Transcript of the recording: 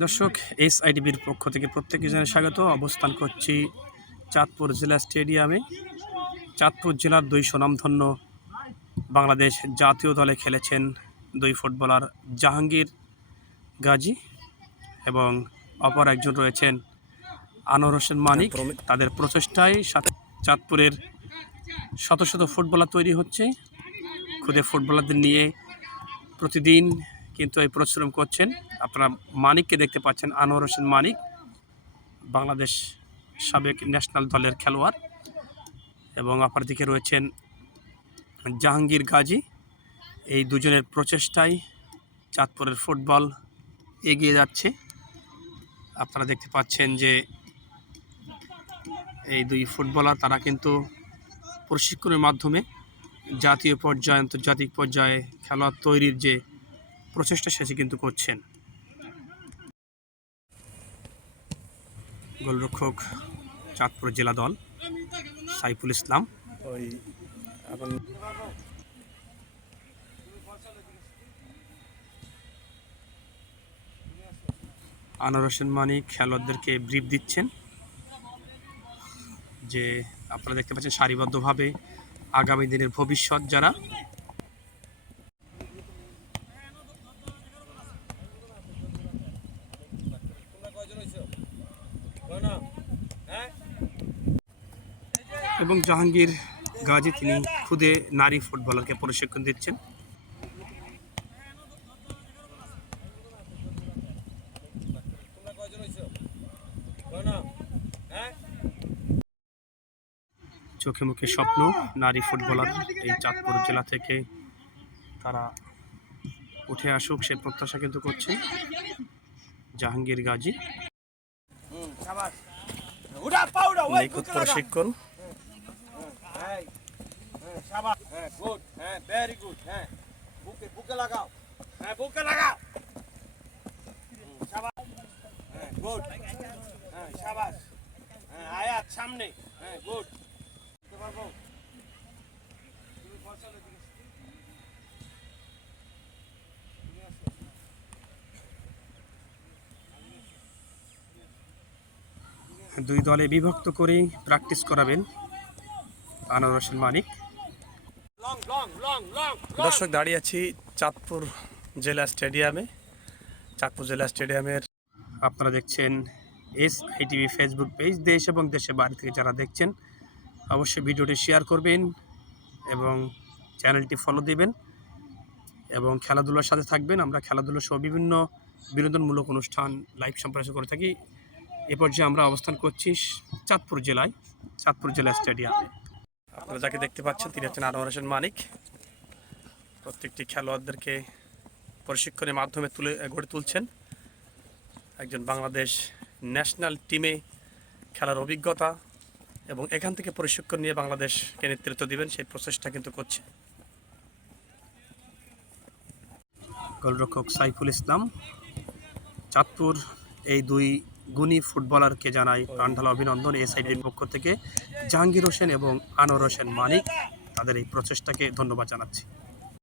দর্শক, এসআইটিভির পক্ষ থেকে প্রত্যেকে জানাই স্বাগত। অবস্থান করছি চাঁদপুর জেলা স্টেডিয়ামে। চাঁদপুর জেলার দুই স্বনামধন্য বাংলাদেশ জাতীয় দলে খেলেছেন দুই ফুটবলার জাহাঙ্গীর গাজী এবং অপর একজন রয়েছেন আনোয়ার হোসেন মানিক। তাদের প্রচেষ্টায় চাঁদপুরের শত শত ফুটবলার তৈরি হচ্ছে। খুদে ফুটবলারদের নিয়ে প্রতিদিন কিন্তু এই পরিশ্রম করছেন। আপনারা মানিককে দেখতে পাচ্ছেন, আনোয়ার হোসেন মানিক বাংলাদেশ সাবেক ন্যাশনাল দলের খেলোয়াড়, এবং অপরদিকে রয়েছেন জাহাঙ্গীর গাজী। এই দুজনের প্রচেষ্টায় চাঁদপুরের ফুটবল এগিয়ে যাচ্ছে। আপনারা দেখতে পাচ্ছেন যে এই দুই ফুটবলার তারা কিন্তু প্রশিক্ষণের মাধ্যমে জাতীয় পর্যায়ে আন্তর্জাতিক পর্যায়ে খেলোয়াড় তৈরির যে প্রচেষ্টা সেটি কিন্তু করছেন। গোলরক্ষক চাঁদপুর জেলা দল সাইফুল ইসলাম, আনোয়ার হোসেন মানিক খেলোয়াড়দেরকে ব্রিফ দিচ্ছেন যে আপনারা দেখতে পাচ্ছেন সারিবদ্ধভাবে আগামী দিনের ভবিষ্যৎ যারা। এবং জাহাঙ্গীর গাজী তিনি খুদে নারী ফুটবলারকে প্রশিক্ষণ দিচ্ছেন। চোখে মুখে স্বপ্ন নারী ফুটবলার এই চাঁদপুর জেলা থেকে তারা উঠে আসুক সে প্রত্যাশা কিন্তু করছেন জাহাঙ্গীর গাজী। নিখুঁত প্রশিক্ষণ। সামনে গুড। দুই দলে বিভক্ত করে প্র্যাকটিস করাবেন আনোয়ার হোসেন মানিক। দর্শক, দাঁড়িয়ে আছি চাঁদপুর জেলা স্টেডিয়ামে। চাঁদপুর জেলা স্টেডিয়ামের আপনারা দেখছেন এসআইটিভি ফেসবুক পেজ। দেশ এবং দেশের বাইরে থেকে যারা দেখছেন অবশ্যই ভিডিওটি শেয়ার করবেন এবং চ্যানেলটি ফলো দিবেন এবং খেলাধুলার সাথে থাকবেন। আমরা খেলাধুলা সহ বিভিন্ন বিনোদনমূলক অনুষ্ঠান লাইভ সম্প্রচার করে থাকি। এ পর্যায়ে আমরা অবস্থান করছি চাঁদপুর জেলায়, চাঁদপুর জেলা স্টেডিয়ামে। আপনারা যাকে দেখতে পাচ্ছেন তিনি হচ্ছেন আনোয়ার হোসেন মানিক। প্রত্যেকটি খেলোয়াড়দেরকে প্রশিক্ষণের মাধ্যমে গড়ে তুলছেন। একজন বাংলাদেশ ন্যাশনাল টিমে খেলার অভিজ্ঞতা এবং এখান থেকে প্রশিক্ষণ নিয়ে বাংলাদেশকে নেতৃত্ব দিবেন সেই প্রচেষ্টা কিন্তু করছে। গোলরক্ষক সাইফুল ইসলাম। চাঁদপুর এই দুই গুণী ফুটবলারকে জানাই প্রাণঢালা অভিনন্দন এসআইটির পক্ষ থেকে। জাহাঙ্গীর হোসেন এবং আনোয়ার হোসেন মানিক তাদের এই প্রচেষ্টাকে ধন্যবাদ জানাচ্ছি।